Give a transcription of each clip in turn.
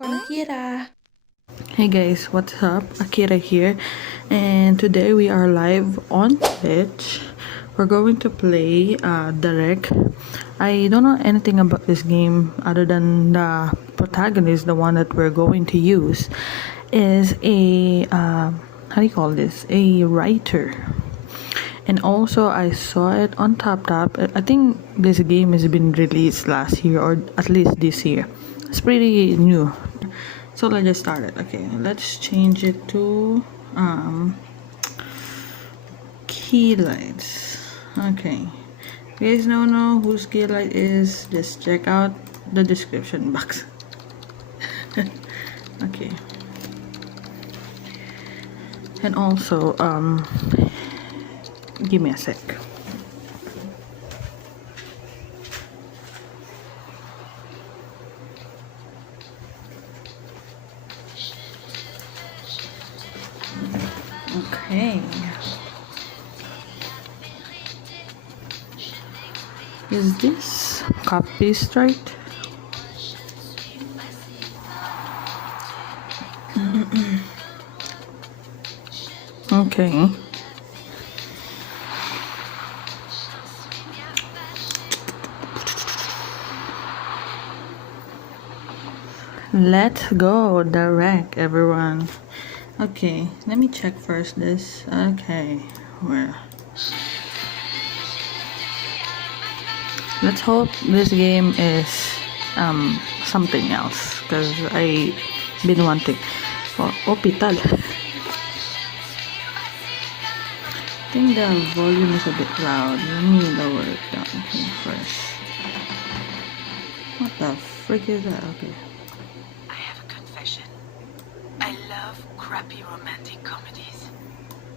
Akira. Hey guys, what's up? Akira here, and today we are live on Twitch. We're going to play the Wreck. I don't know anything about this game other than the protagonist, the one that we're going to use, is a how do you call this? A writer. And also I saw it on TapTap. I think this game has been released last year or at least this year. It's pretty new. So let's just start it. Okay, let's change it to key lights. Okay, if you guys don't know whose key light is, just check out the description box. Okay, and also give me a sec. Okay. Is this copy right? Okay. Let's go the Wreck, everyone. Okay, let me check first this. Okay, where? Let's hope this game is something else, because I been wanting. Oh, hospital. I think the volume is a bit loud. Let me lower it down here first. What the frick is that? Okay. I have a confession. I love crappy romantic comedies.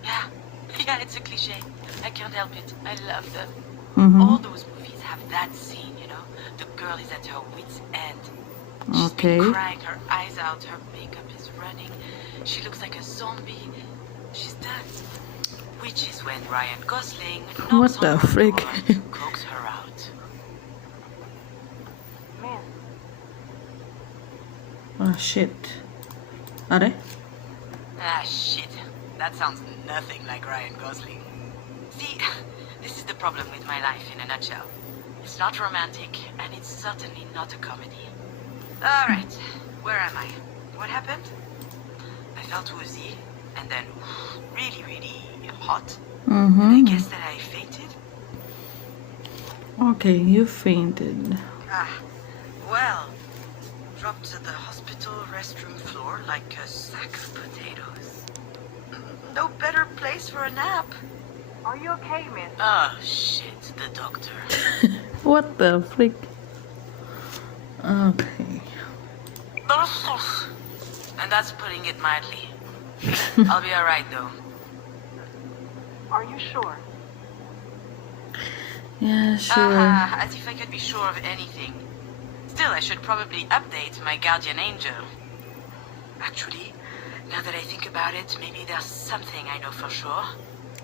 Yeah, it's a cliche. I can't help it. I love them. All those movies have that scene, you know? The girl is at her wit's end. She's been crying her eyes out. Her makeup is running. She looks like a zombie. She's done. Which is when Ryan Gosling knocks on her door to coax her out. Man. Oh shit. Are they? Ah, shit. That sounds nothing like Ryan Gosling. See, this is the problem with my life in a nutshell. It's not romantic, and it's certainly not a comedy. Alright, where am I? What happened? I felt woozy, and then really, really hot. And I guess that I fainted? Okay, you fainted. Well, dropped to the hospital restroom floor like a sack of potatoes. No better place for a nap. Are you okay, man? Oh, shit, the doctor. What the frick? Okay. And that's putting it mildly. I'll be alright, though. Are you sure? Yeah, sure. As if I could be sure of anything. Still, I should probably update my guardian angel. Actually, now that I think about it, maybe there's something I know for sure.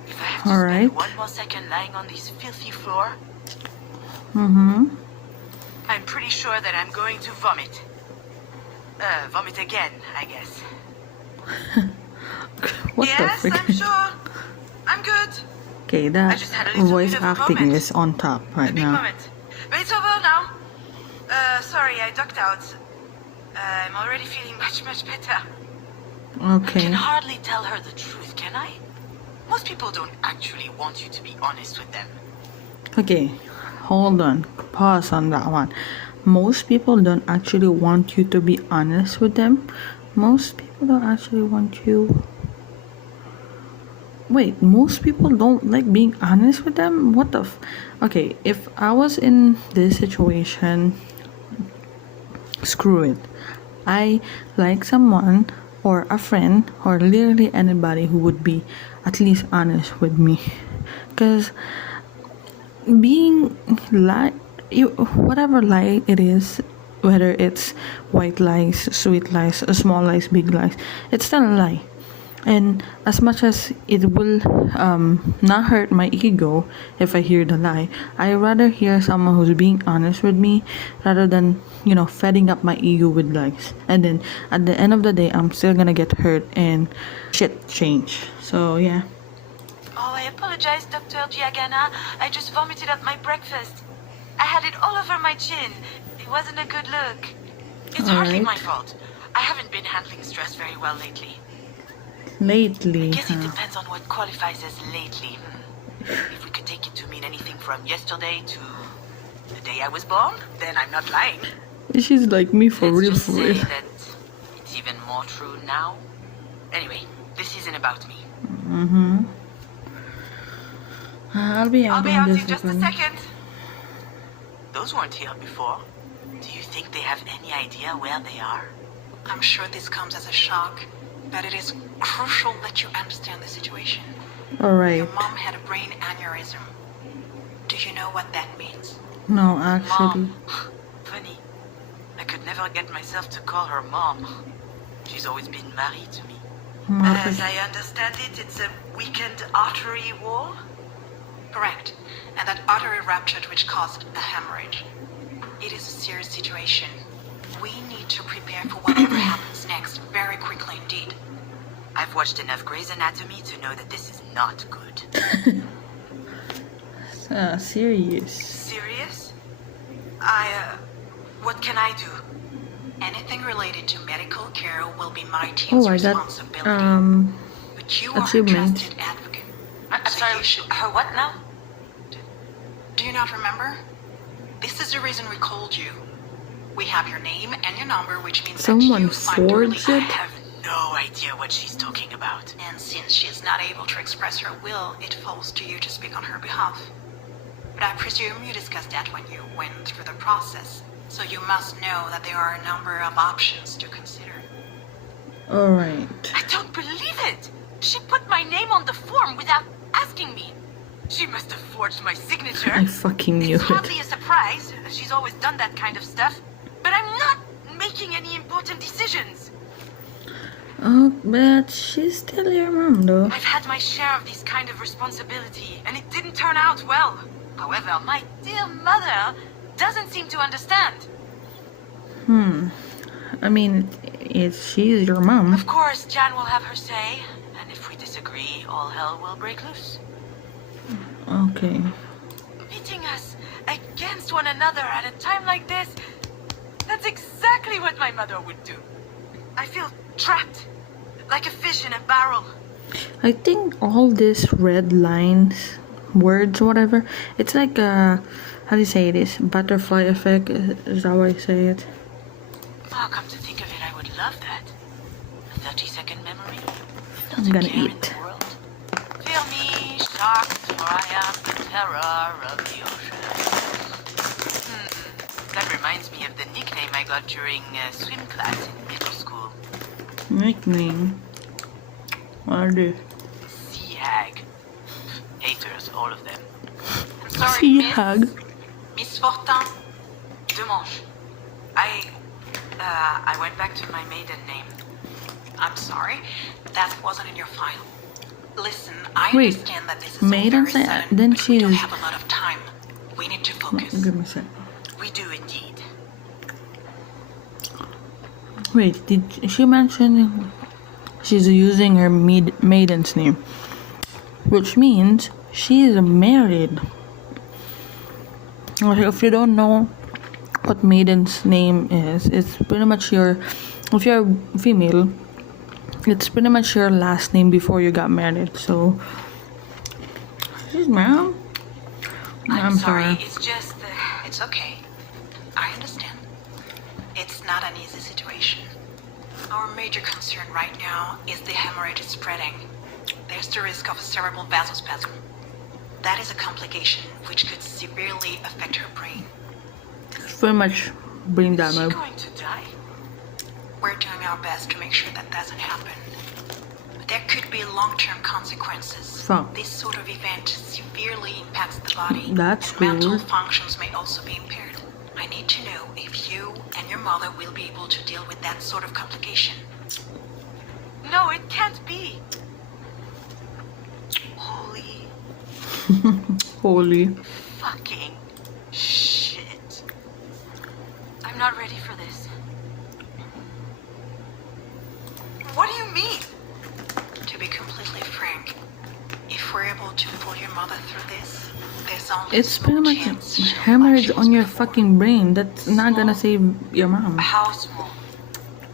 If I have to spend one more second lying on this filthy floor, I'm pretty sure that I'm going to vomit. Vomit again, I guess. What the frick? Yes, I'm sure. I'm good. Okay, I that just had a little voice bit of a acting moment. is on top right A big now. moment. But it's over now. Sorry, I ducked out. I'm already feeling much, much better. I Okay. can hardly tell her the truth, can I? Most people don't actually want you to be honest with them. Okay, hold on. Pause on that one. Most people don't actually want you to be honest with them. Most people don't actually want you. Wait, most people don't like being honest with them? What the Okay, if I was in this situation, screw it. I like someone or a friend or literally anybody who would be at least honest with me. Because being whatever lie it is, whether it's white lies, sweet lies, small lies, big lies, it's still a lie. And as much as it will not hurt my ego if I hear the lie, I rather hear someone who's being honest with me rather than, feeding up my ego with lies. And then at the end of the day, I'm still gonna get hurt and shit change. So yeah. Oh, I apologize, Dr. Giagana. I just vomited up my breakfast. I had it all over my chin. It wasn't a good look. It's hardly my fault. I haven't been handling stress very well lately. Lately, I guess it depends on what qualifies as lately. If we could take it to mean anything from yesterday to the day I was born, then I'm not lying. She's like me for Let's real, just for say real. that it's even more true now. Anyway, this isn't about me. I'll be out in this just a second. second. Those weren't here before. Do you think they have any idea where they are? I'm sure this comes as a shock, but it is crucial that you understand the situation. Alright. Your mom had a brain aneurysm. Do you know what that means? No, actually. Mom. Funny. I could never get myself to call her mom. She's always been married to me. As I understand it, it's a weakened artery wall? Correct. And that artery ruptured, which caused a hemorrhage. It is a serious situation. We need to prepare for whatever happens next, very quickly indeed. I've watched enough Grey's Anatomy to know that this is not good. Serious. Serious? What can I do? Anything related to medical care will be my team's Oh, I got responsibility. But you are a achievement. trusted advocate. I'm So sorry, you should... her what now? Do you not remember? This is the reason we called you. We have your name and your number, which means Someone that you signed a release. forged I it? have no idea what she's talking about. And since she's not able to express her will, it falls to you to speak on her behalf. But I presume you discussed that when you went through the process. So you must know that there are a number of options to consider. Alright. I don't believe it! She put my name on the form without asking me. She must have forged my signature. I fucking knew It's it. hardly a surprise. She's always done that kind of stuff. But I'm not making any important decisions. Oh, but she's still your mom, though. I've had my share of this kind of responsibility, and it didn't turn out well. However, my dear mother doesn't seem to understand. I mean, she's your mom. Of course, Jan will have her say, and if we disagree, all hell will break loose. Okay. Pitting us against one another at a time like this, that's exactly what my mother would do. I feel trapped, like a fish in a barrel. I think all these red lines, words, whatever, it's like a, how do you say this? Butterfly effect, is that how I say it? Oh, come to think of it, I would love that. A 30-second memory. I'm gonna care in eat. the world. Feel me, shocked, for I am the terror of the ocean. That reminds me of the nickname I got during swim class in middle school. Nickname. What are they? Sea hag. Haters, all of them. I'm sorry, Sea miss. hag. Miss Fortin. Demanche. I went back to my maiden name. I'm sorry, that wasn't in your file. Listen, I Wait, understand that this is maiden all very say- sudden, then but we don't she's- have a lot of time. We need to focus. Give me a sec. We do indeed. Wait, did she mention she's using her maiden's name? Which means she is married. Well, if you don't know what maiden's name is, it's pretty much your, if you're female, it's pretty much your last name before you got married. So she's married. I'm sorry. It's just It's okay. I understand. It's not an easy situation. Our major concern right now is the hemorrhage is spreading. There's the risk of a cerebral vasospasm. That is a complication which could severely affect her brain. It's pretty much brain Is she damage. going to die? We're doing our best to make sure that doesn't happen. But there could be long-term consequences. Fuck. This sort of event severely impacts the body. That's and mental cool. functions may also be impaired. I need to know if you and your mother will be able to deal with that sort of complication. No, it can't be. Holy. Fucking shit. I'm not ready for this. What do you mean? To be completely frank, if we're able to pull your mother through this, there's only It's small pretty much chance she'll hemorrhage function on your before. fucking brain. That's not gonna save your mom. How small?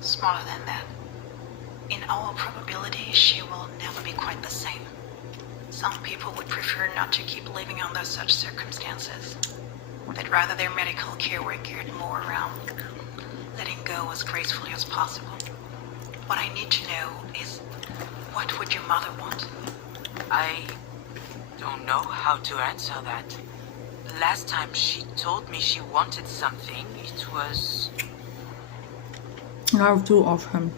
Smaller than that. In all probability, she will never be quite the same. Some people would prefer not to keep living under such circumstances. They'd rather their medical care were geared more around letting go as gracefully as possible. What I need to know is, what would your mother want? I don't know how to answer that. Last time she told me she wanted something, it was... You have two options.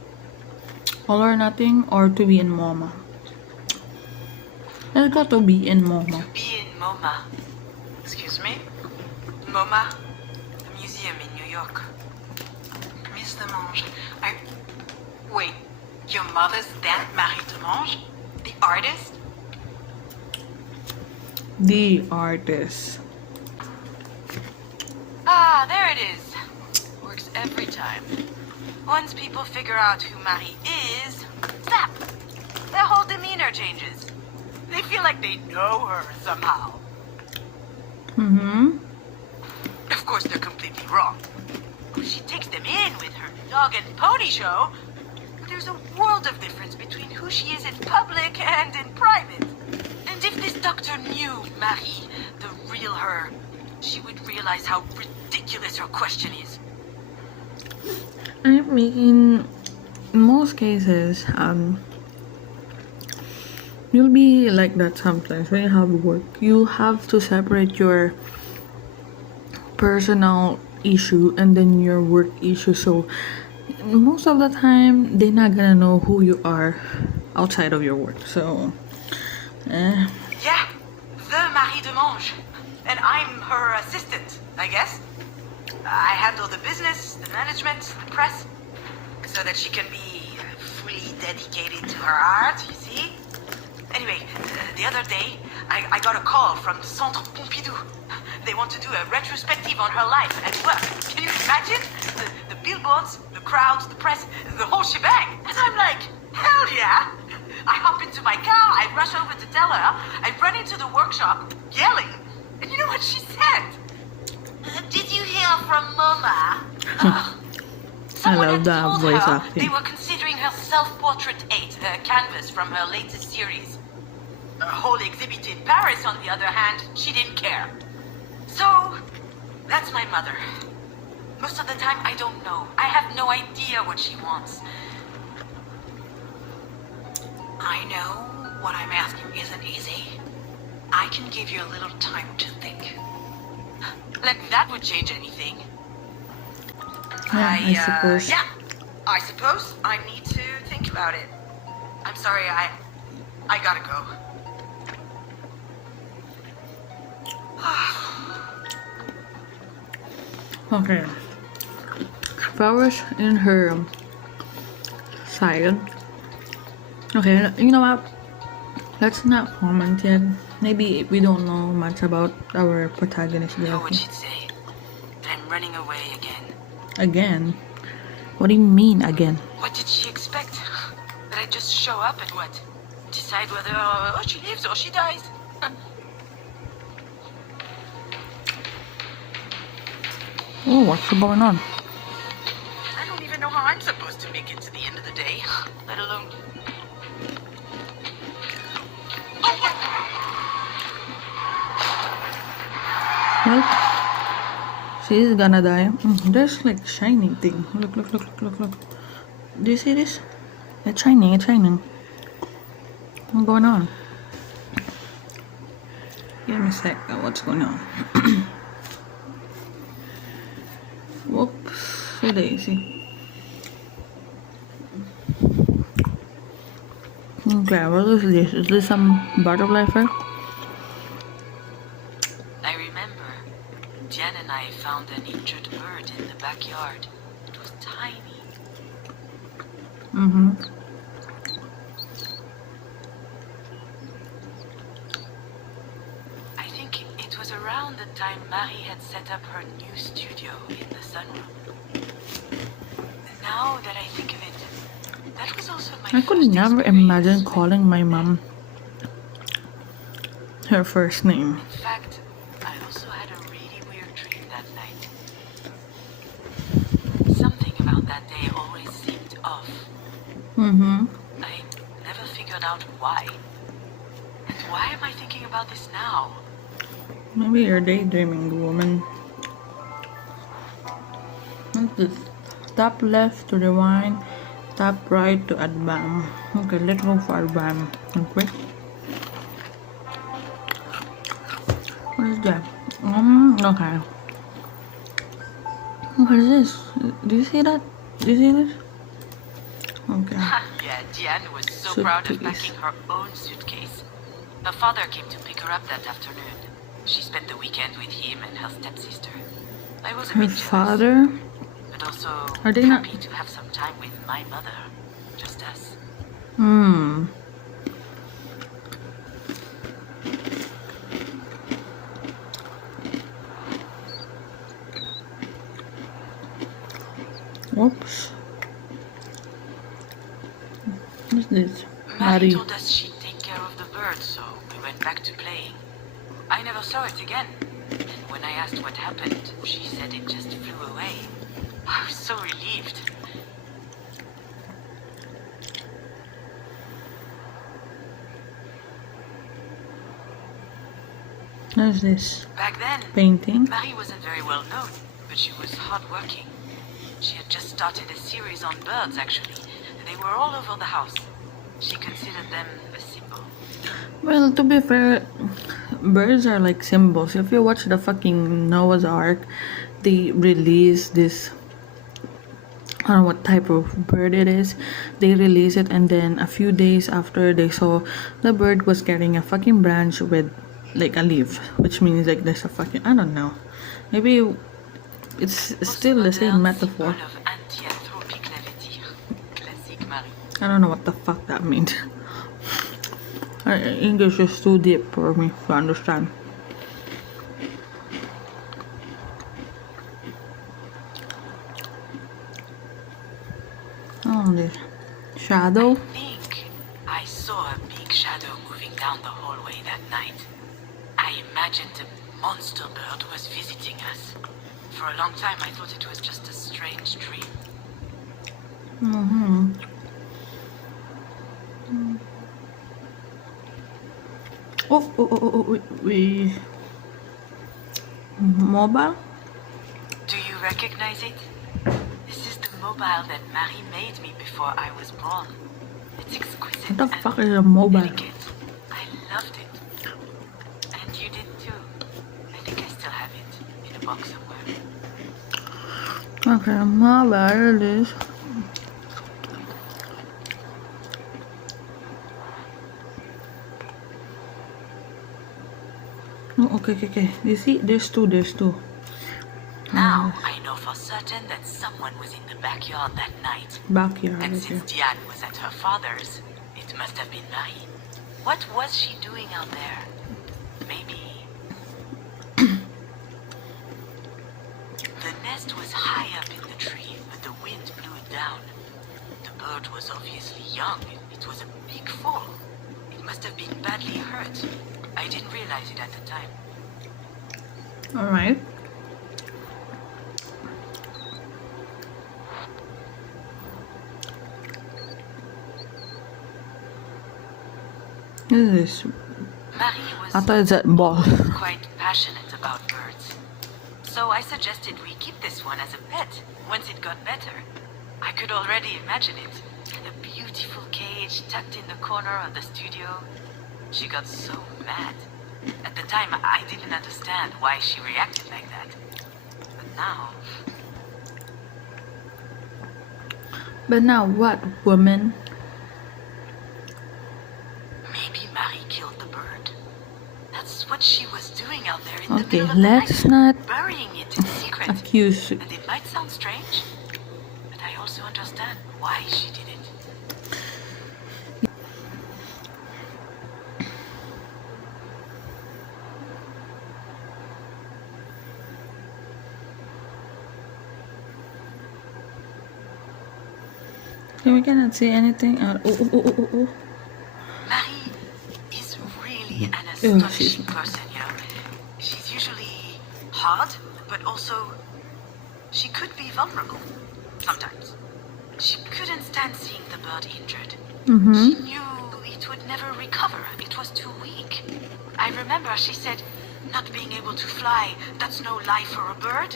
All or nothing or to be in MoMA. Let's go to be in MoMA. to be in MoMA. Excuse me? MoMA, the museum in New York. Miss Demange, Wait, your mother's that Marie Demange? The artist? The artist. Ah, there it is. Works every time. Once people figure out who Marie is, snap! Their whole demeanor changes. They feel like they know her somehow. Mm-hmm. Of course, they're completely wrong. She takes them in with her dog and pony show. But there's a world of difference between who she is in public and in private. And if this doctor knew Marie, the real her, she would realize how ridiculous her question is. I mean, in most cases, you'll be like that sometimes when you have work. You have to separate your personal issue and then your work issue. So most of the time, they're not gonna know who you are outside of your work. So, Yeah, the Marie Demange. And I'm her assistant, I guess. I handle the business, the management, the press, so that she can be fully dedicated to her art, you see? Anyway, the other day, I got a call from the Centre Pompidou. They want to do a retrospective on her life and work. Can you imagine? The billboards, the crowds, the press, the whole shebang. And I'm like, hell yeah! I hop into my car, I rush over to tell her, I run into the workshop, yelling. And you know what she said? Did you hear from Mama? Someone love had that told voice her acting. they were considering her self-portrait 8, her canvas from her latest series. Her whole exhibit in Paris, on the other hand, she didn't care. So, that's my mother. Most of the time, I don't know. I have no idea what she wants. I know what I'm asking isn't easy. I can give you a little time to think. Like, that would change anything. yeah, I suppose. Yeah, I suppose I need to think about it. I'm sorry, I gotta go. Okay. If I was in her side, okay, you know what? Let's not comment yet. Maybe we don't know much about our protagonist. You know what she'd say? That I'm running away again. Again? What do you mean again? What did she expect? That I just show up and what? Decide whether she lives or she dies? Oh, what's going on? I don't even know how I'm supposed to make it to the end of the day, let alone... Well, she's gonna die. There's like shining thing. Look, look, look, look, look, look. Do you see this? It's shining, it's shining. What's going on? Give me a sec. What's going on? Whoops, daisy. Okay, what is this? Is this some butterfly effect? I remember. Jan and I found an injured bird in the backyard. It was tiny. around the time Marie had set up her new studio in the sunroom. Now that I think of it, that was also my I could first never experience imagine with- calling my mom her first name. In fact, I also had a really weird dream that night. Something about that day always seemed off. Mm-hmm. I never figured out why. And why am I thinking about this now? Maybe you're daydreaming, woman. What's this? Tap left to rewind. Tap right to advance. Okay, let's go for advance. Okay. What is that? Okay. What is this? Do you see that? Do you see this? Okay. Yeah, Diane was so proud of Suitcase. packing her own suitcase. Her father came to pick her up that afternoon. She spent the weekend with him and her stepsister. I was a Her bit jealous, father? but also Are they not- happy to have some time with my mother. Just us. Hmm. Oops. What's this? Marie Marie. told us she'd take care of the bird, so we went back to playing. I never saw it again. And when I asked what happened, she said it just flew away. I was so relieved. What's this? Back then, Painting. Marie wasn't very well known, but she was hardworking. She had just started a series on birds, actually. They were all over the house. She considered them a symbol. Well, to be fair, birds are like symbols. If you watch the fucking Noah's Ark, they release this. I don't know what type of bird it is. They release it, and then a few days after, they saw the bird was carrying a fucking branch with like a leaf, which means like there's a fucking, I don't know. Maybe it's still the same metaphor. Symbol of anti-anthropic levity. Classic Marie. I don't know what the fuck that means. English is too deep for me to understand. Oh, this shadow. I think I saw a big shadow moving down the hallway that night. I imagined a monster bird was visiting us. For a long time, I thought it was just a strange dream. Mm-hmm. We mobile. Do you recognize it? This is the mobile that Marie made me before I was born. It's exquisite. What the and fuck is a mobile? delicate. I loved it. And you did too. I think I still have it in a box somewhere. Okay, mobile is. Oh, okay. You see, there's two. Now I know for certain that someone was in the backyard that night. Backyard. And Okay. since Diane was at her father's, it must have been Marie. What was she doing out there? Maybe... The nest was high up in the tree, but the wind blew it down. The bird was obviously young. It was a big fall. It must have been badly hurt. I didn't realize it at the time. All right. What is this? Marie was I thought it's that ball. quite passionate about birds. So I suggested we keep this one as a pet once it got better. I could already imagine it. A beautiful cage tucked in the corner of the studio. She got so mad. At the time, I didn't understand why she reacted like that. But now... But now what, woman? Maybe Marie killed the bird. That's what she was doing out there in the Okay, middle of the let's night. not Burying it in secret. accuse. And it might sound strange, but I also understand why she did it. We cannot see anything. Marie is really an Oh, astonishing person, you know. She's usually hard, but also she could be vulnerable sometimes. She couldn't stand seeing the bird injured. She knew it would never recover. It was too weak. I remember she said, not being able to fly, that's no life for a bird.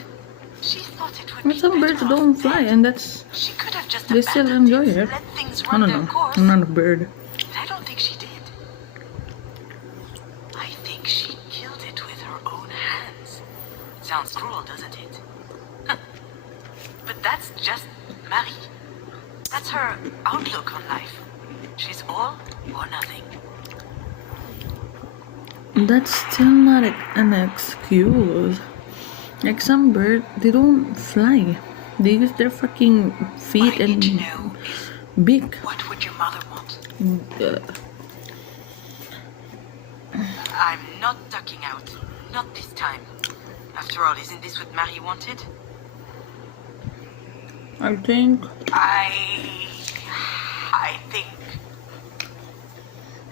She thought it would But be some birds better don't off fly, dead. and that's She could have just they still abandoned enjoy it. let things I run don't their know. course. I'm not a bird. But I don't think she did. I think she killed it with her own hands. Sounds cruel, doesn't it? But that's just Marie. That's her outlook on life. She's all or nothing. That's still not an excuse. Like some birds, they don't fly. They use their fucking feet What I need to and know is beak. what would your mother want? I'm not ducking out. Not this time. After all, isn't this what Marie wanted? I think. I think...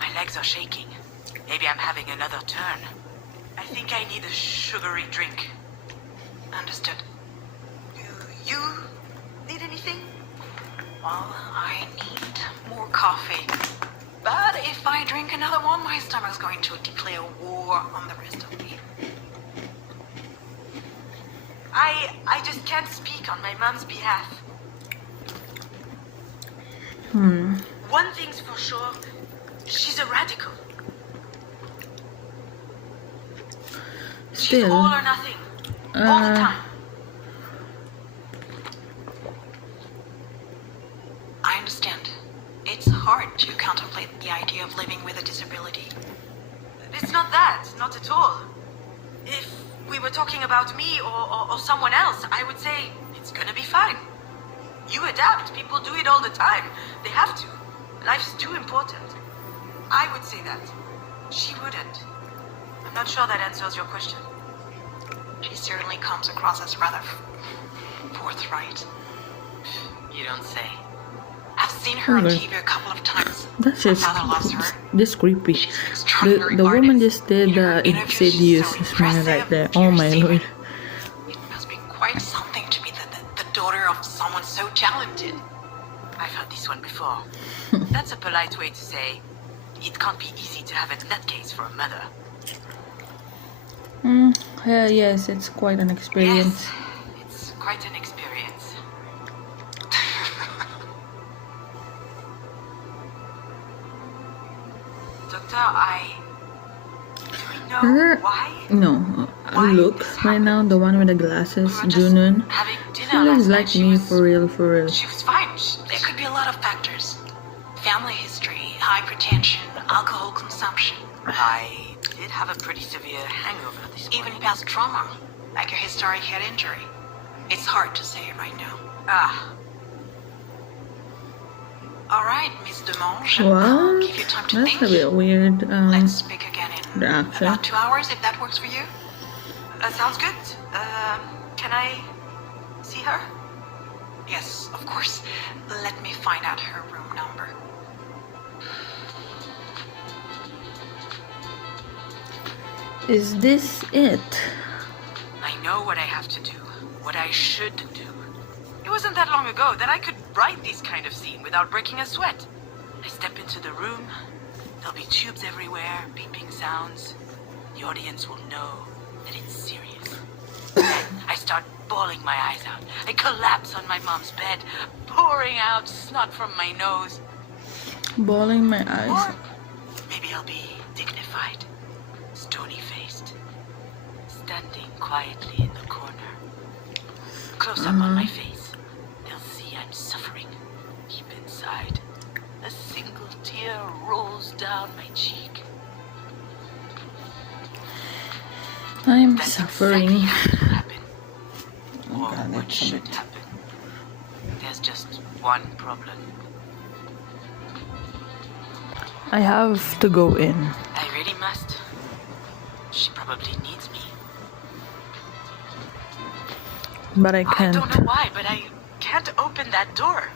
My legs are shaking. Maybe I'm having another turn. I think I need a sugary drink. Understood. Do you need anything? Well, I need more coffee. But if I drink another one, my stomach's going to declare war on the rest of me. I just can't speak on my mom's behalf. One thing's for sure, she's a radical. She's Still. all or nothing. All the time. I understand. It's hard to contemplate the idea of living with a disability. It's not that, not at all. If we were talking about me or someone else, I would say it's gonna be fine. You adapt. People do it all the time. They have to. Life's too important. I would say that. She wouldn't. I'm not sure that answers your question. She certainly comes across as rather forthright. You don't say. I've seen her on Okay. TV a couple of times. That's My just father loves her. this creepy. She's an extraordinary The woman artist. just did In her the interviews, insidious she's so smile right impressive, there. if Oh you my receive lord. It must be quite something to be the daughter of someone so talented. I've heard this one before. That's a polite way to say it can't be easy to have a nutcase for a mother. Yes, it's quite an experience. Yes, it's quite an experience. Doctor, do we know Her, why? no, Why look this right now, the one with the glasses, We were just Junon. having dinner She last looks night. like She me was- for real, for real. She was fine. There could be a lot of factors. Family history, hypertension, alcohol consumption, I did have a pretty severe hangover this even morning. past trauma, like a historic head injury. It's hard to say right now. Ah, All right, Miss Demange. What? I'll give you time to That's think. a bit weird. Let's speak again in the action. about 2 hours, if that works for you. sounds good. Can I see her? Yes, of course. Let me find out her room number. Is this it? I know what I have to do, what I should do. It wasn't that long ago that I could write this kind of scene without breaking a sweat. I step into the room, there'll be tubes everywhere, beeping sounds. The audience will know that it's serious. Then I start bawling my eyes out. I collapse on my mom's bed, pouring out snot from my nose. Bawling my eyes. Or maybe I'll be dignified, stony-faced, standing quietly in the corner. Close up on my face. They'll see I'm suffering. Deep inside, a single tear rolls down my cheek. I'm That's suffering. exactly how it will happen. Or God, what that's a should bit- happen. There's just one problem. I have to go in. I really must. She probably needs me. But I I can't. don't know why, but I can't open that door.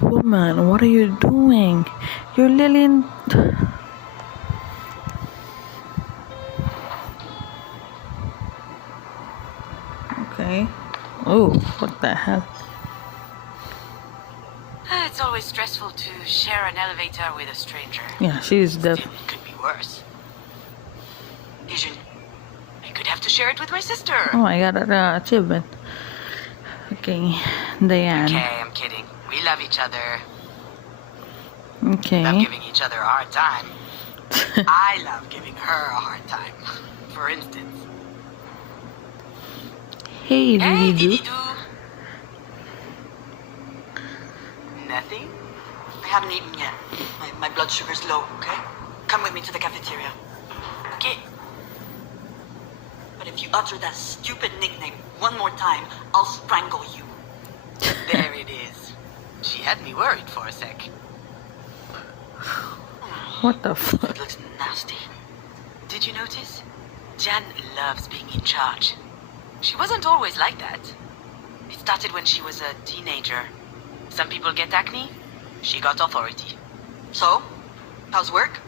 Woman, what are you doing? You're Lillian. Okay. Oh, what the hell? It's always stressful to share an elevator with a stranger. Yeah, she's deaf. Still, it could be worse. Vision. I could have to share it with my sister. Oh, I got an achievement. Okay, Diane. Okay, I'm kidding. We love each other. Okay. Love giving each other a hard time. I love giving her a hard time. For instance. Hey, Hey, Didi-doo. Didi-doo. Nothing? I haven't eaten yet. My blood sugar's low, okay? Come with me to the cafeteria. Okay. But if you utter that stupid nickname one more time, I'll strangle you. There it is. She had me worried for a sec. What the fuck? It looks nasty. Did you notice? Jan loves being in charge. She wasn't always like that. It started when she was a teenager. Some people get acne. She got authority. So, how's work?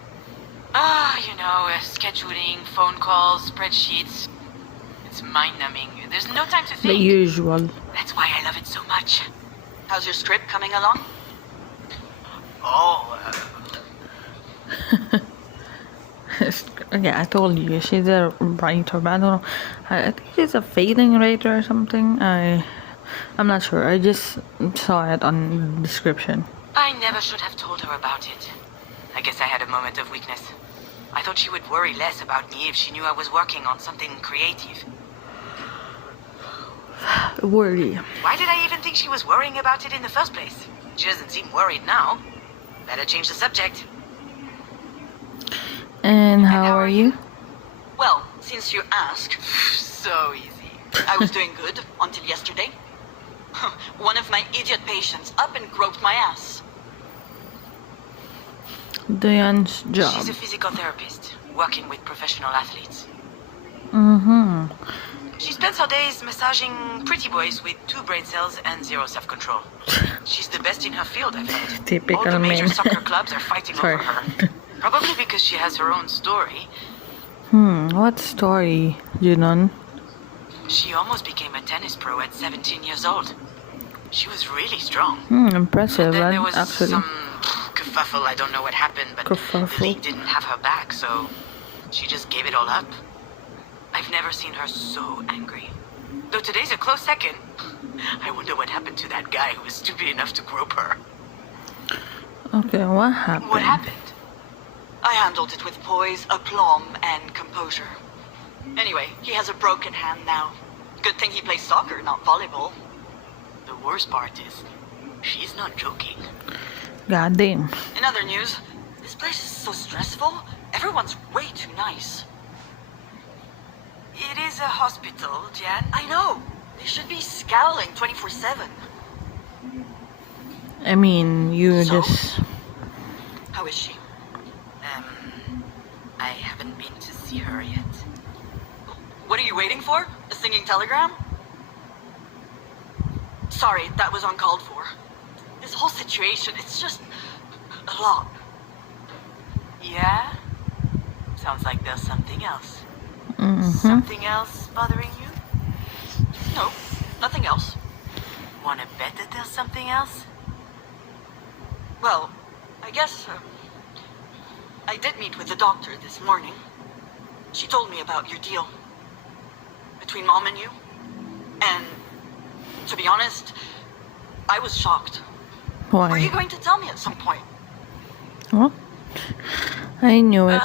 Scheduling, phone calls, spreadsheets. It's mind-numbing. There's no time to The think. usual. That's why I love it so much. How's your script coming along? Oh, Yeah, I told you she's a writer, but I don't know. I think she's a fading writer or something. I'm not sure. I just saw it on the description. I never should have told her about it. I guess I had a moment of weakness. I thought she would worry less about me if she knew I was working on something creative. Worry. Why did I even think she was worrying about it in the first place? She doesn't seem worried now. Better change the subject. And how are you? Well, since you ask, So easy. I was doing good until yesterday. One of my idiot patients up and groped my ass. Diane's job. She's a physical therapist, working with professional athletes. Mm-hmm. She spends her days massaging pretty boys with 2 brain cells and 0 self-control. She's the best in her field, I've heard. Typical All the major men. soccer clubs are fighting Sorry. over her. Probably because she has her own story. What story, Junon? She almost became a tennis pro at 17 years old. She was really strong. Impressive, Then there was actually. some kerfuffle, I don't know what happened, but Kerfuffle? the league didn't have her back, so she just gave it all up. I've never seen her so angry. Though today's a close second. I wonder what happened to that guy who was stupid enough to grope her. Okay, what happened? What happened? I handled it with poise, aplomb, and composure. Anyway, he has a broken hand now. Good thing he plays soccer, not volleyball. The worst part is, she's not joking. God damn. In other news, this place is so stressful. Everyone's way too nice. It is a hospital, Jan. I know. They should be scowling 24/7. I mean, you So? just... How is she? I haven't been to see her yet. What are you waiting for? A singing telegram? Sorry, that was uncalled for. This whole situation, it's just a lot. Yeah? Sounds like there's something else. Mm-hmm. Something else bothering you? No, nothing else. Wanna bet that there's something else? Well, I guess I did meet with the doctor this morning. She told me about your deal between Mom and you. And to be honest, I was shocked. Why? Were you going to tell me at some point? What? I knew it.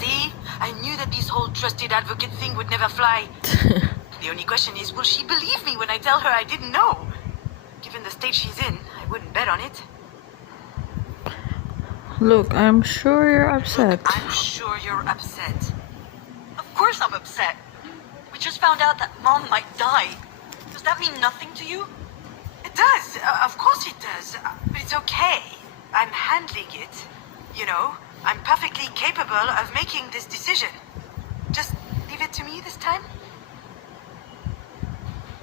See? I knew that this whole trusted advocate thing would never fly. The only question is, will she believe me when I tell her I didn't know? Given the state she's in, I wouldn't bet on it. Look, I'm sure you're upset. I'm sure you're upset. Of course I'm upset. We just found out that Mom might die. Does that mean nothing to you? It does. Of course it does. But it's okay. I'm handling it. You know, I'm perfectly capable of making this decision. Just leave it to me this time.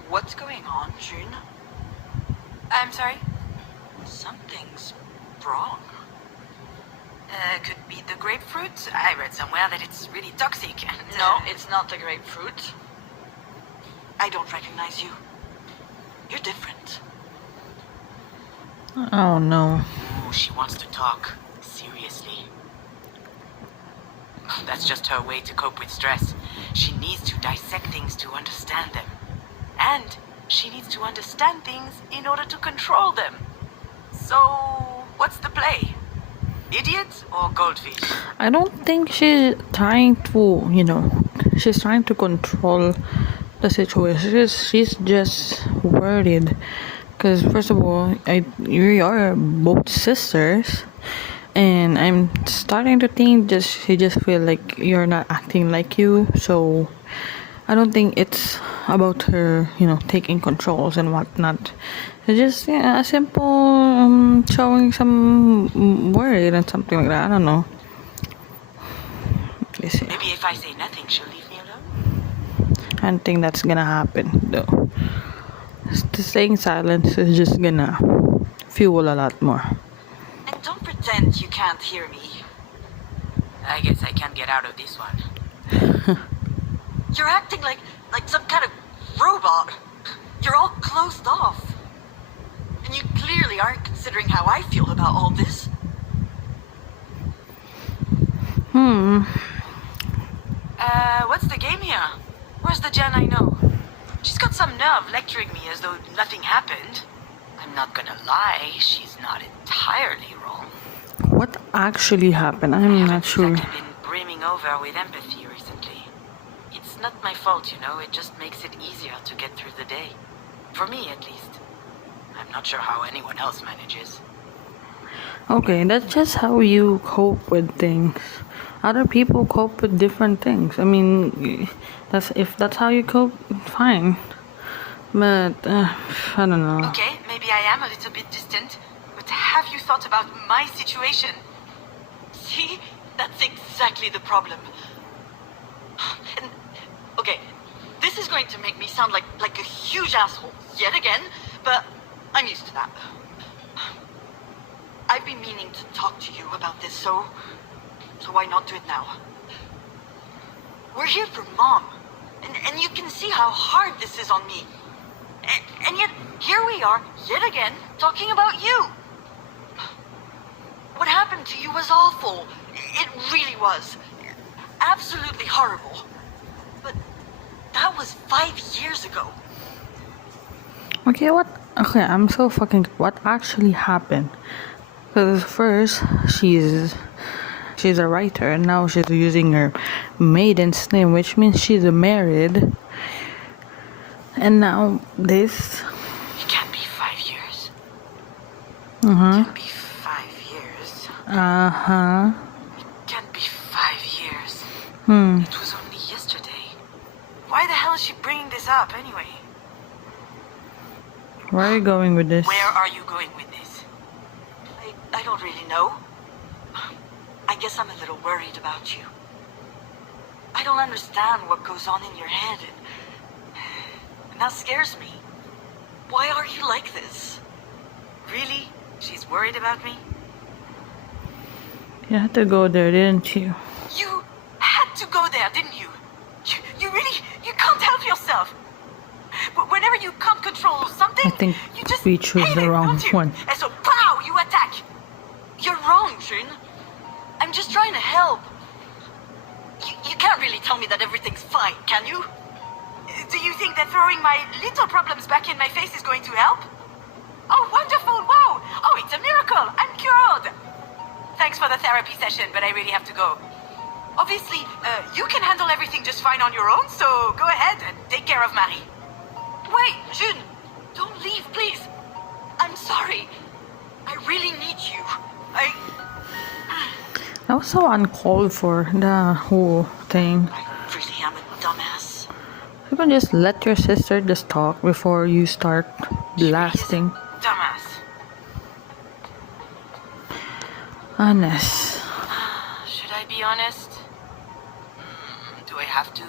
What's going on, June? I'm sorry? Something's wrong. Could be the grapefruit. I read somewhere that it's really toxic. And, No, it's not the grapefruit. I don't recognize you. You're different. Oh no. Ooh, she wants to talk. Seriously. That's just her way to cope with stress. She needs to dissect things to understand them. And she needs to understand things in order to control them. So, what's the play? Idiot or goldfish? I don't think she's trying to, she's trying to control the situation. She's just worried. Because, first of all, we are both sisters. And I'm starting to think she just feel like you're not acting like you. So, I don't think it's about her, taking controls and whatnot. It's just a simple showing some worry and something like that. I don't know. Let's see. Maybe if I say nothing, she'll leave me alone? I don't think that's gonna happen though. Staying silent is just gonna fuel a lot more. And don't pretend you can't hear me. I guess I can't get out of this one. You're acting like some kind of robot. You're all closed off. And you clearly aren't considering how I feel about all this. What's the game here? Where's the Jen I know? She's got some nerve lecturing me as though nothing happened. I'm not gonna lie, she's not entirely wrong. What actually happened? I'm not sure. I've been brimming over with empathy recently. It's not my fault, it just makes it easier to get through the day. For me, at least. I'm not sure how anyone else manages. Okay, that's just how you cope with things. Other people cope with different things. I mean, if that's how you cope, fine. But I don't know. Okay, maybe I am a little bit distant, but have you thought about my situation? See? That's exactly the problem. And, okay, this is going to make me sound like a huge asshole yet again, but I'm used to that. I've been meaning to talk to you about this, so why not do it now? We're here for Mom, and you can see how hard this is on me. And yet, here we are, yet again, talking about you. What happened to you was awful. It really was. Absolutely horrible. But that was 5 years ago. Okay, I'm so fucking... What actually happened? Because first, she's a writer, and now she's using her maiden's name, which means she's married. And now this... It can't be 5 years. Uh-huh. It can't be 5 years. Uh-huh. It can't be 5 years. It was only yesterday. Why the hell is she bringing this up anyway? Where are you going with this? Where are you going with this? I don't really know. I guess I'm a little worried about you. I don't understand what goes on in your head, and that scares me. Why are you like this? Really? She's worried about me? You had to go there, didn't you? You had to go there, didn't you? You really, you can't help yourself. But whenever you can't control something, I think you just we chose hate the it, wrong don't you? one. And so, pow, you attack. You're wrong, Jun. I'm just trying to help. You can't really tell me that everything's fine, can you? Do you think that throwing my little problems back in my face is going to help? Oh, wonderful, wow. Oh, it's a miracle, I'm cured. Thanks for the therapy session, but I really have to go. Obviously, you can handle everything just fine on your own, so go ahead and take care of Marie. Wait, Jun! Don't leave, please! I'm sorry. I really need you. That was so uncalled for, the whole thing. I really am a dumbass. You can just let your sister just talk before you start blasting. Dumbass. Honest. Should I be honest? Do I have to?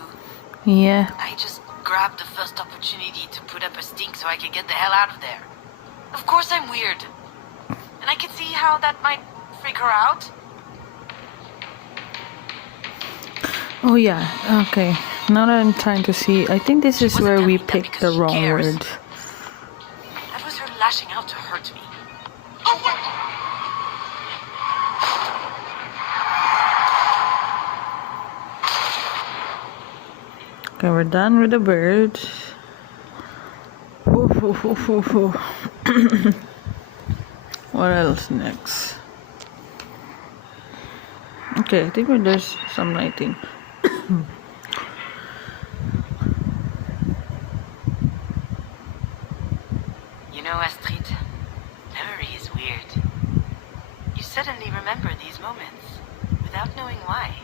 Yeah. I just grabbed the first opportunity to put up a stink so I could get the hell out of there. Of course I'm weird. And I can see how that might freak her out. Oh yeah, okay. Now that I'm trying to see, I think this is where we picked the wrong words. That was her lashing out to hurt me. Okay, we're done with the birds. What else next? Okay, I think there's some lighting. You know, Astrid, memory is weird. You suddenly remember these moments without knowing why.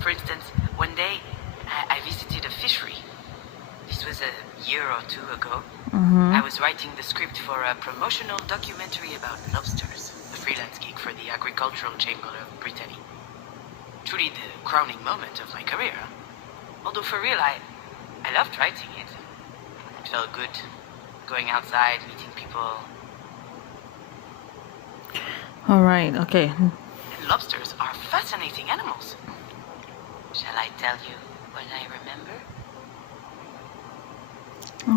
For instance, one day I visited a fishery. This was a year or two ago. I was writing the script for a promotional documentary about lobsters, a freelance gig for the Agricultural Chamber of Brittany. Truly the crowning moment of my career. Although for real, I loved writing it. It felt good, going outside, meeting people. Alright, okay. And lobsters are fascinating animals. Shall I tell you what I remember?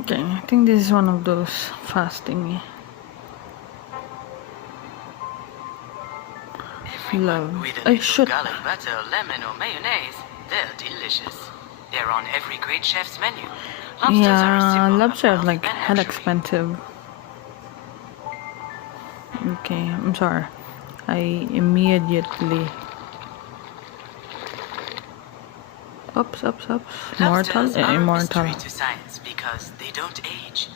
Okay, I think this is one of those fasting. Love. With a I little should. garlic butter, lemon, or mayonnaise, they're delicious. They're on every great chef's menu. Lobsters are a Yeah, symbol lobsters of are wealth like and hell luxury. expensive. Okay, I'm sorry. I immediately. Oops. Mortal, Lobsters are a immortal. mystery to science because they don't age.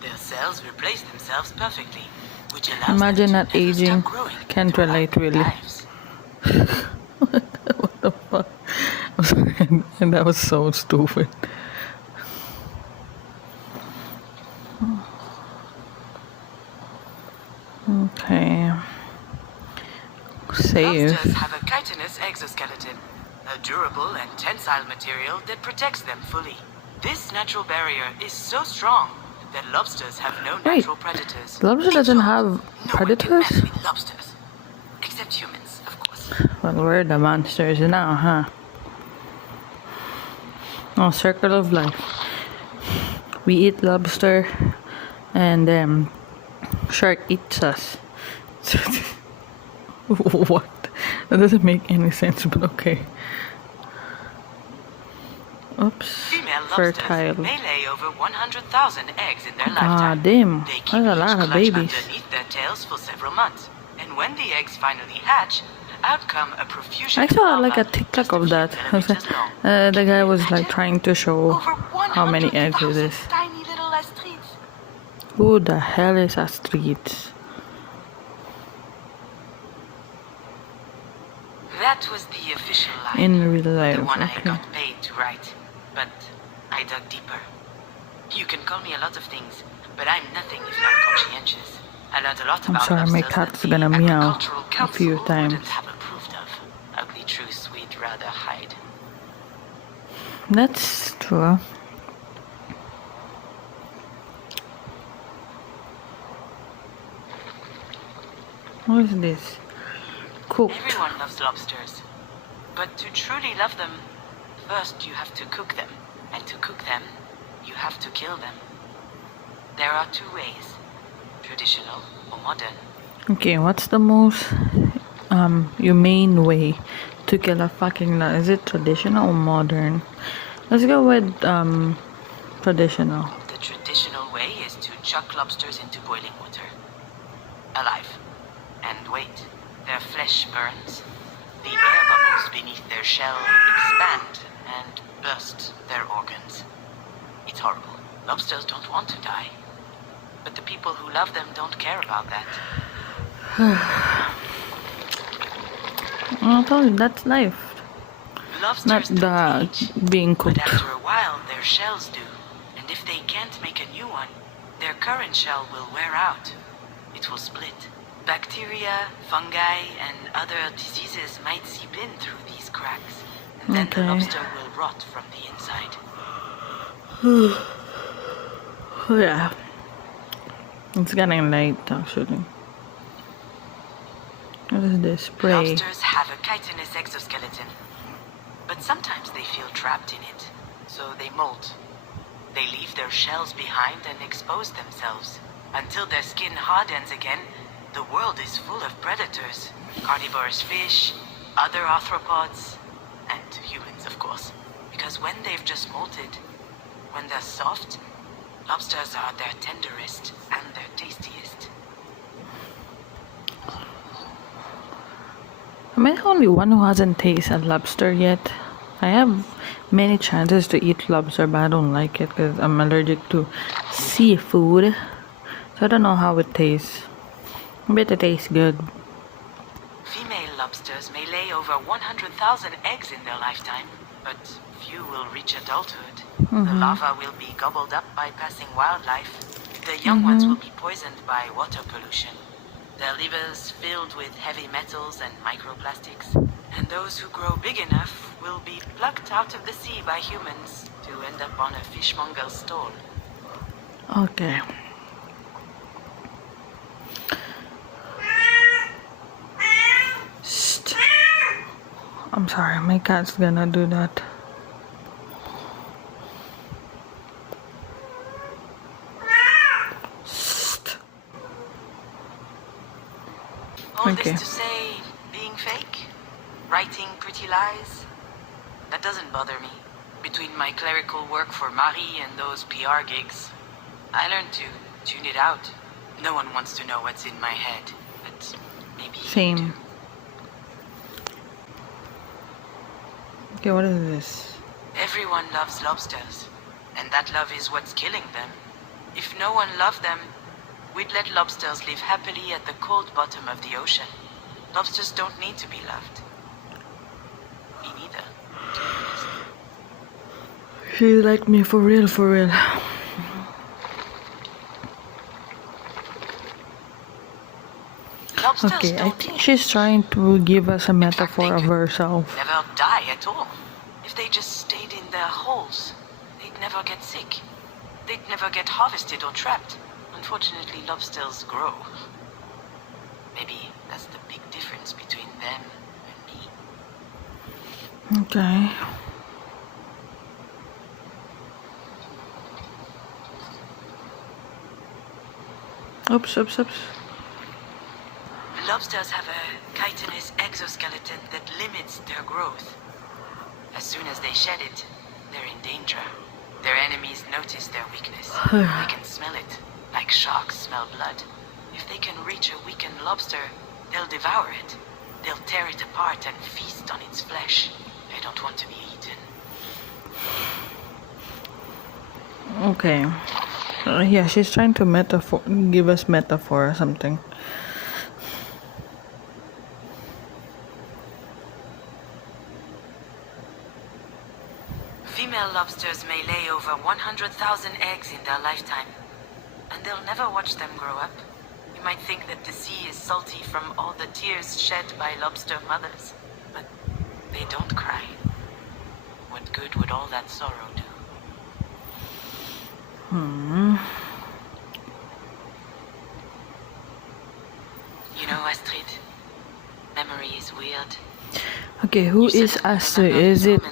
Their cells replace themselves perfectly, which allows Imagine them not to never aging. stop growing Can't throughout relate their really. lives. What the fuck? I'm sorry, and that was so stupid. Okay. Save. Lobsters have a chitinous exoskeleton, a durable and tensile material that protects them fully. This natural barrier is so strong that lobsters have no Wait, natural predators. lobster doesn't have No one can predators? mess with lobsters, except humans, of course. Well, we're the monsters now, huh? Oh, circle of life. We eat lobster, and shark eats us. What? That doesn't make any sense, but okay. Oops. Female Fertile. lobsters may lay over 100,000 eggs in their God lifetime. damn, They that's keep a each lot of clutched babies. underneath their tails for several months. And when the eggs finally hatch, out come a profusion I of saw larvae like a just TikTok a of few that. millimeters long. The guy was like trying to show Over how many eggs it 100,000 is. tiny little Astrids. Who the hell is Astrid? That was the official line. In real life, The one I okay. got paid to write. But I dug deeper. You can call me a lot of things, but I'm nothing if not conscientious. I learned a lot I'm about sorry, my lobsters cat's that the gonna meow Agricultural a Council few times. wouldn't have approved of. Ugly truths we'd rather hide. That's true. What is this? Cooked. Everyone loves lobsters. But to truly love them, first you have to cook them. And to cook them, you have to kill them. There are two ways. Traditional or modern. Okay, what's the most humane way to kill a fucking lion? Is it traditional or modern? Let's go with traditional. The traditional way is to chuck lobsters into boiling water. Alive. And wait. Their flesh burns. The air bubbles beneath their shell expand and burst their organs. It's horrible. Lobsters don't want to die. But the people who love them don't care about that. I told you, that's life. Lobsters Not don't the age. being But cooked. after a while, their shells do. And if they can't make a new one, their current shell will wear out. It will split. Bacteria, fungi, and other diseases might seep in through these cracks. And then the Okay. lobster will rot from the inside. Yeah. It's getting late, actually. What is this? Spray. Lobsters have a chitinous exoskeleton, but sometimes they feel trapped in it, so they molt. They leave their shells behind and expose themselves. Until their skin hardens again, the world is full of predators. Carnivorous fish, other arthropods, and humans, of course. Because when they've just molted, when they're soft, lobsters are their tenderest and their tastiest. Am I the only one who hasn't tasted lobster yet? I have many chances to eat lobster, but I don't like it because I'm allergic to seafood. So I don't know how it tastes. I bet it tastes good. Female lobsters may lay over 100,000 eggs in their lifetime, but few will reach adulthood. The larvae will be gobbled up by passing wildlife. The young ones will be poisoned by water pollution. Their livers filled with heavy metals and microplastics. And those who grow big enough will be plucked out of the sea by humans to end up on a fishmonger's stall. Okay. Shh. I'm sorry, my cat's gonna do that. Shh. All Okay. this to say, being fake, writing pretty lies, that doesn't bother me. Between my clerical work for Marie and those PR gigs, I learned to tune it out. No one wants to know what's in my head, but maybe you Same. do. Okay, what is this? Everyone loves lobsters, and that love is what's killing them. If no one loved them, we'd let lobsters live happily at the cold bottom of the ocean. Lobsters don't need to be loved. Me neither, to be honest. She's like me for real, for real. Lobsters Okay, I don't think she's trying to give us a In fact, metaphor they of could herself. never die at all. If they just stayed in their holes, they'd never get sick. They'd never get harvested or trapped. Unfortunately, lobsters grow. Maybe that's the big difference between them and me. Okay. Oops, oops, oops. Lobsters have a chitinous exoskeleton that limits their growth. As soon as they shed it, they're in danger. Their enemies notice their weakness. They can smell it, like sharks smell blood. If they can reach a weakened lobster, they'll devour it. They'll tear it apart and feast on its flesh. They don't want to be eaten. Okay. Yeah, she's trying to give us metaphor or something. Female lobsters may lay over 100,000 eggs in their lifetime, and they'll never watch them grow up. You might think that the sea is salty from all the tears shed by lobster mothers, but they don't cry. What good would all that sorrow do? You know, Astrid, memory is weird. Okay, who is Astrid? Is it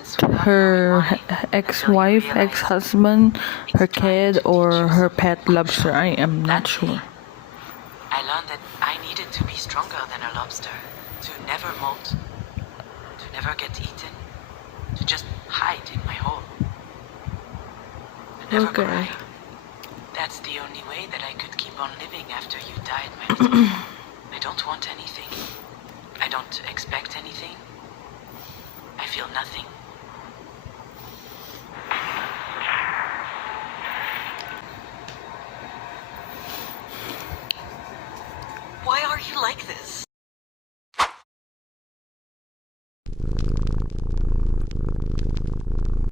her ex-wife, ex-husband, her kid, or her pet lobster? I am not sure. I learned that I needed to be stronger than a lobster, to never molt, to never get eaten, to just hide in my hole. To never Okay. cry. That's the only way that I could keep on living after you died, my little. I don't want anything. I don't expect anything. I feel nothing.